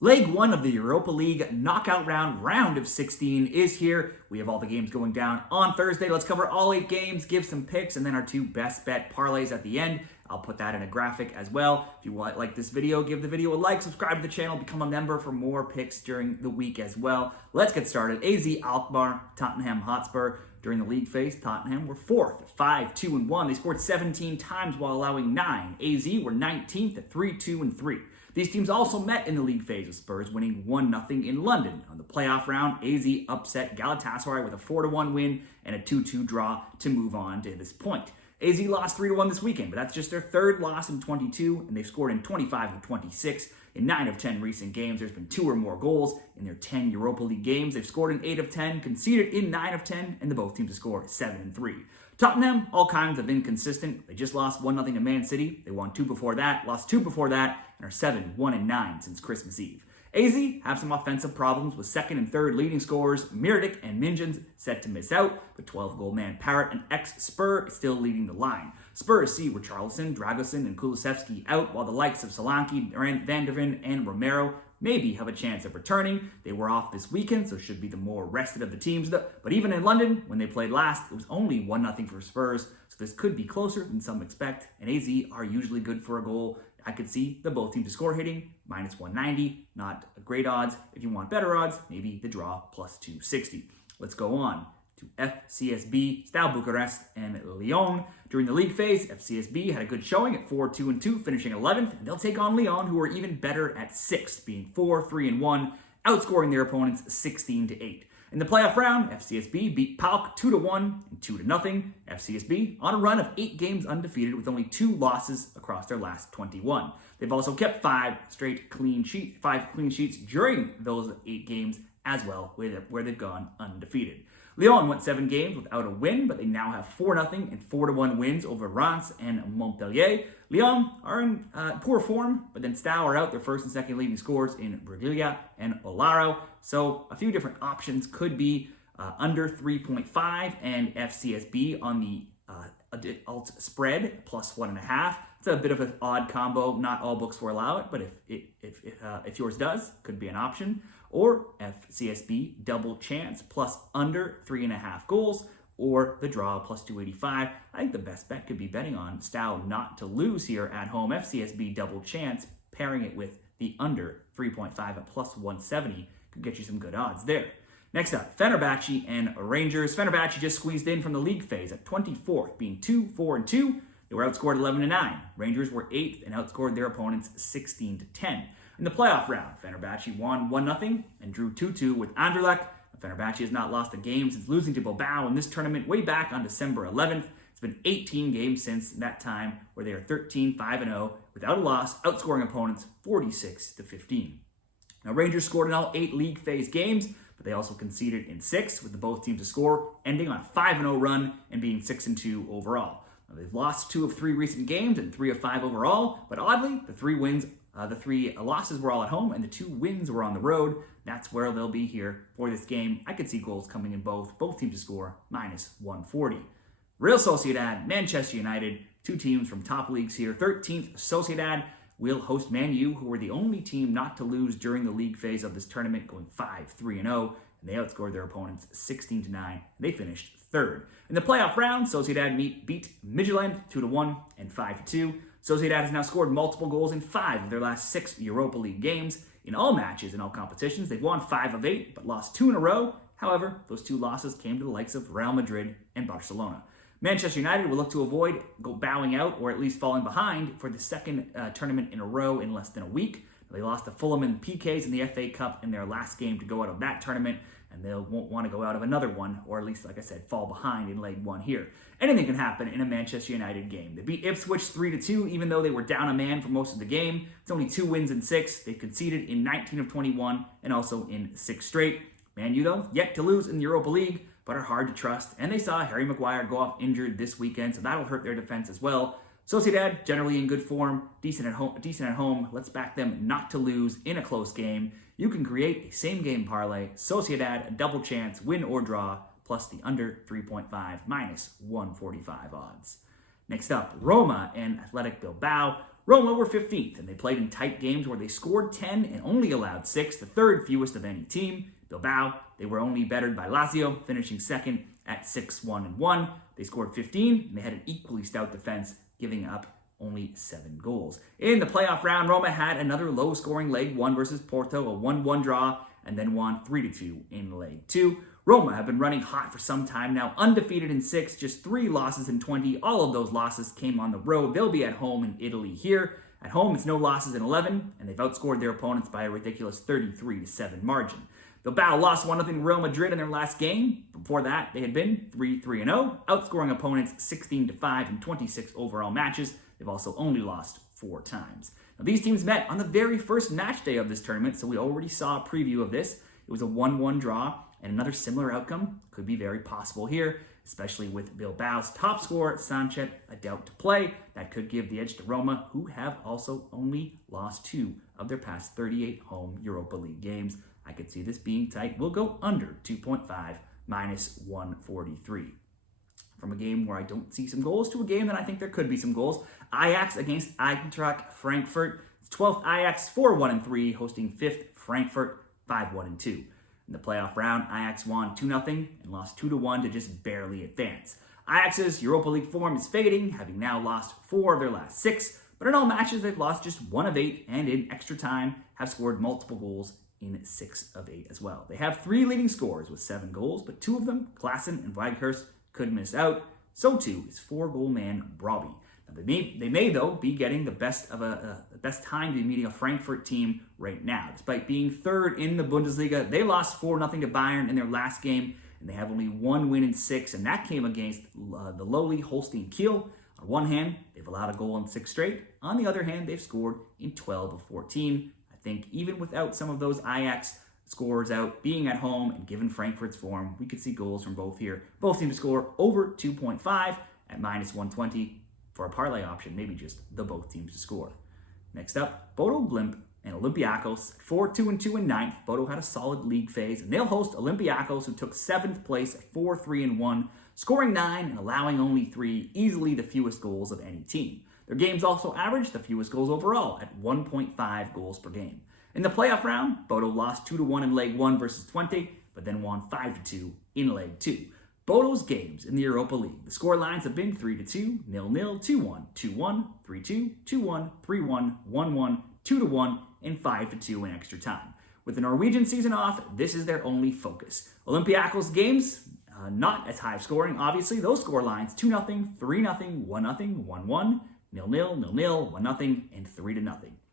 Leg 1 of the Europa League knockout round of 16 is here. We have all the games going down on Thursday. Let's cover all 8 games, give some picks, and then our 2 best bet parlays at the end. I'll put that in a graphic as well. If you like this video, give the video a like, subscribe to the channel, become a member for more picks during the week as well. Let's get started. AZ, Alkmaar, Tottenham, Hotspur. During the league phase, Tottenham were 4th at 5-2-1. They scored 17 times while allowing 9. AZ were 19th at 3-2-3. These teams also met in the league phase, with Spurs winning 1-0 in London. On the playoff round, AZ upset Galatasaray with a 4-1 win and a 2-2 draw to move on to this point. AZ lost 3-1 this weekend, but that's just their 3rd loss in 22, and they've scored in 25 of 26. In 9 of 10 recent games, there's been 2 or more goals. In their 10 Europa League games, they've scored in 8 of 10, conceded in 9 of 10, and the both teams have scored 7-3. Tottenham, all kinds of inconsistent. They just lost 1-0 to Man City. They won 2 before that, lost 2 before that, and are 7-1-9 since Christmas Eve. AZ have some offensive problems with 2nd and 3rd leading scorers. Mirdic and Minjans set to miss out, but 12-goal man Parrott, an ex-Spur, is still leading the line. Spurs see Richarlison, Dragosin, and Kulusevski out, while the likes of Solanke, Van der Ven, and Romero maybe have a chance of returning. They were off this weekend, so should be the more rested of the teams. But even in London, when they played last, it was only 1-0 for Spurs, so this could be closer than some expect, and AZ are usually good for a goal. I could see the both teams to score hitting, -190, not great odds. If you want better odds, maybe the draw +260. Let's go on to FCSB, Steaua Bucharest, and Lyon. During the league phase, FCSB had a good showing at 4-2-2, finishing 11th, and they'll take on Lyon, who are even better at 6th, being 4-3-1, outscoring their opponents 16-8. In the playoff round, FCSB beat PAOK 2-1 and 2-0. FCSB on a run of 8 games undefeated with only 2 losses across their last 21. They've also kept 5 clean sheets during those 8 games as well, where they've gone undefeated. Lyon went 7 games without a win, but they now have 4-0 and 4-1 wins over Reims and Montpellier. Lyon are in poor form, but then Steaua are out their 1st and 2nd leading scorers in Briglia and Olaro. So a few different options could be under 3.5 and FCSB on the alt spread +1.5. It's a bit of an odd combo. Not all books will allow it, but if yours does, could be an option. Or FCSB double chance plus under 3.5 goals, or the draw +285. I think the best bet could be betting on Steaua not to lose here at home. FCSB double chance, pairing it with the under 3.5 at +170 could get you some good odds there. Next up, Fenerbahce and Rangers. Fenerbahce just squeezed in from the league phase at 24th, being 2-4-2. They were outscored 11-9. Rangers were 8th and outscored their opponents 16-10. In the playoff round, Fenerbahce won 1-0 and drew 2-2 with Anderlecht. Fenerbahce has not lost a game since losing to Bilbao in this tournament way back on December 11th. It's been 18 games since that time, where they are 13-5-0 without a loss, outscoring opponents 46-15. Now, Rangers scored in all 8 league phase games, but they also conceded in 6, with the both teams to score, ending on a 5-0 run and being 6-2 overall. Now, they've lost 2 of 3 recent games and 3 of 5 overall, but oddly, the 3 losses were all at home and the 2 wins were on the road. That's where they'll be here for this game. I could see goals coming in both teams to score -140. Real Sociedad, Manchester United, 2 teams from top leagues here. 13th, Sociedad will host Man U, who were the only team not to lose during the league phase of this tournament, going 5-3-0, and they outscored their opponents 16-9. They finished 3rd. In the playoff round, Sociedad beat Midtjylland 2-1 and 5-2. Sociedad has now scored multiple goals in 5 of their last 6 Europa League games. In all matches and all competitions, they've won 5 of 8, but lost 2 in a row. However, those 2 losses came to the likes of Real Madrid and Barcelona. Manchester United will look to avoid bowing out, or at least falling behind, for the 2nd tournament in a row in less than a week. They lost to Fulham in PKs in the FA Cup in their last game to go out of that tournament, and they won't want to go out of another one, or at least, like I said, fall behind in leg 1 here. Anything can happen in a Manchester United game. They beat Ipswich 3-2, even though they were down a man for most of the game. It's only 2 wins in 6. They've conceded in 19 of 21, and also in 6 straight. Man U, though, yet to lose in the Europa League, but are hard to trust. And they saw Harry Maguire go off injured this weekend, so that'll hurt their defense as well. Sociedad, generally in good form, decent at home. Let's back them not to lose in a close game. You can create a same-game parlay. Sociedad, a double chance, win or draw, plus the under 3.5, -145 odds. Next up, Roma and Athletic Bilbao. Roma were 15th, and they played in tight games where they scored 10 and only allowed 6, the third fewest of any team. Bilbao, they were only bettered by Lazio, finishing second at 6-1-1. They scored 15, and they had an equally stout defense, giving up only 7 goals. In the playoff round, Roma had another low-scoring leg 1 versus Porto, a 1-1 draw, and then won 3-2 in leg 2. Roma have been running hot for some time now, undefeated in 6, just 3 losses in 20. All of those losses came on the road. They'll be at home in Italy here. At home, it's no losses in 11, and they've outscored their opponents by a ridiculous 33-7 margin. Bilbao lost 1-0 to Real Madrid in their last game. Before that, they had been 3-3-0, outscoring opponents 16-5 in 26 overall matches. They've also only lost 4 times. Now, these teams met on the very first match day of this tournament, so we already saw a preview of this. It was a 1-1 draw, and another similar outcome could be very possible here, especially with Bilbao's top scorer, Sanchez, a doubt to play. That could give the edge to Roma, who have also only lost 2 of their past 38 home Europa League games. I could see this being tight. We'll go under 2.5, minus 143. From a game where I don't see some goals to a game that I think there could be some goals. Ajax against Eintracht Frankfurt. It's 12th Ajax, 4-1-3, hosting 5th Frankfurt, 5-1-2. In the playoff round, Ajax won 2-0 and lost 2-1 to just barely advance. Ajax's Europa League form is fading, having now lost 4 of their last 6, but in all matches they've lost just 1 of 8, and in extra time have scored multiple goals in 6 of 8 as well. They have 3 leading scorers with 7 goals, but 2 of them, Plzen and Weghorst, could miss out. So too is 4-goal man Brobbey. Now they may though be getting the best time to be meeting a Frankfurt team right now. Despite being 3rd in the Bundesliga, they lost 4-0 to Bayern in their last game, and they have only 1 win in 6, and that came against the lowly Holstein Kiel. On one hand, they've allowed a goal in 6 straight. On the other hand, they've scored in 12 of 14. I think even without some of those Ajax scores out, being at home, and given Frankfurt's form, we could see goals from both here. Both teams to score over 2.5 at minus 120 for a parlay option, maybe just the both teams to score. Next up, Bodo, Glimt, and Olympiakos, 4-2-2 in 9th. Bodo had a solid league phase, and they'll host Olympiakos, who took 7th place at 4-3-1, scoring 9 and allowing only 3, easily the fewest goals of any team. Their games also averaged the fewest goals overall at 1.5 goals per game. In the playoff round, Bodo lost 2-1 in leg 1 versus 20, but then won 5-2 in leg 2. Bodo's games in the Europa League, the score lines have been 3-2, 0-0, 2-1, 2-1, 3-2, 2-1, 3-1, 1-1, 2-1, and 5-2 in extra time. With the Norwegian season off, this is their only focus. Olympiakos games, not as high scoring, obviously. Those score lines 2-0, 3-0, 1-0, 1-1, 0-0, 0-0, 1-0, and 3-0.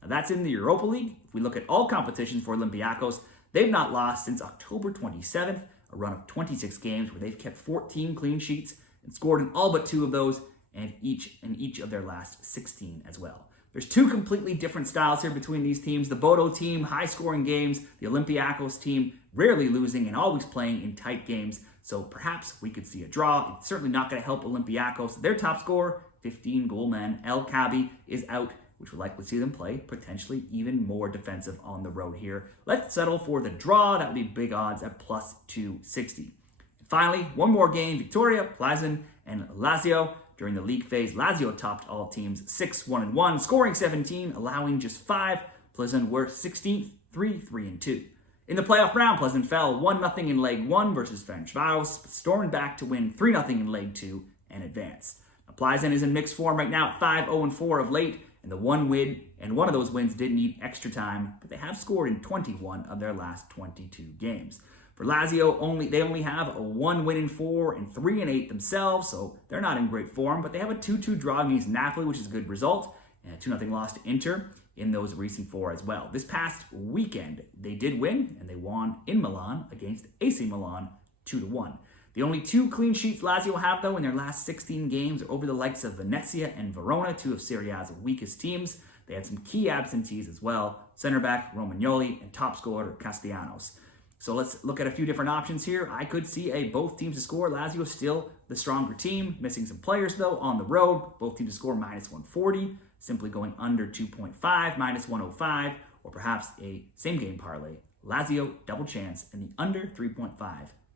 Now that's in the Europa League. If we look at all competitions for Olympiakos, they've not lost since October 27th, a run of 26 games where they've kept 14 clean sheets and scored in all but 2 of those, and in each of their last 16 as well. There's 2 completely different styles here between these teams. The Bodo team, high-scoring games. The Olympiakos team, rarely losing and always playing in tight games. So perhaps we could see a draw. It's certainly not going to help Olympiakos. Their top scorer, 15-goal man El Kaabi, is out, which will likely see them play potentially even more defensive on the road here. Let's settle for the draw. That would be big odds at plus 260. And finally, one more game, Viktoria, Plzen, and Lazio. During the league phase, Lazio topped all teams 6-1-1, scoring 17, allowing just 5. Plzen were 16th, 3-3-2. In the playoff round, Plzen fell 1-0 in leg 1 versus Fenerbahce, but stormed back to win 3-0 in leg 2 and advanced. Now, Plzen is in mixed form right now at 5-0-4 of late, and the one of those wins did need extra time, but they have scored in 21 of their last 22 games. For Lazio, they only have a 1 win in 4 and 3 in 8 themselves, so they're not in great form, but they have a 2-2 draw against Napoli, which is a good result, and a 2-0 loss to Inter in those recent 4 as well. This past weekend, they did win, and they won in Milan against AC Milan 2-1. The only 2 clean sheets Lazio have, though, in their last 16 games are over the likes of Venezia and Verona, 2 of Serie A's weakest teams. They had some key absentees as well, center back Romagnoli and top scorer Castellanos. So let's look at a few different options here. I could see both teams to score. Lazio is still the stronger team, missing some players, though, on the road. Both teams to score minus 140, simply going under 2.5, minus 105, or perhaps a same-game parlay. Lazio double chance and the under 3.5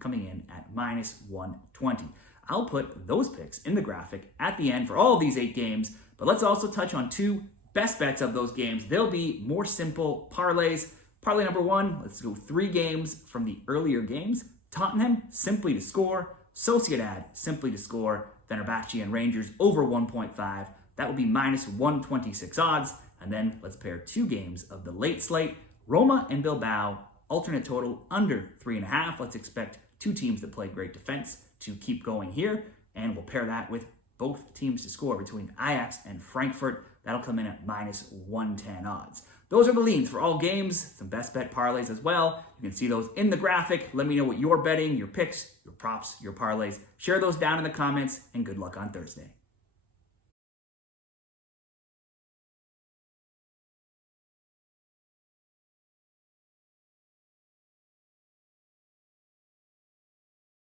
coming in at minus 120. I'll put those picks in the graphic at the end for all of these 8 games, but let's also touch on 2 best bets of those games. They'll be more simple parlays. Parlay number 1, let's go 3 games from the earlier games. Tottenham, simply to score. Sociedad, simply to score. Fenerbahce and Rangers over 1.5. That will be minus 126 odds. And then let's pair 2 games of the late slate. Roma and Bilbao, alternate total under 3.5. Let's expect 2 teams that play great defense to keep going here. And we'll pair that with both teams to score between Ajax and Frankfurt. That'll come in at minus 110 odds. Those are the leans for all games, some best bet parlays as well. You can see those in the graphic. Let me know what you're betting, your picks, your props, your parlays. Share those down in the comments, and good luck on Thursday.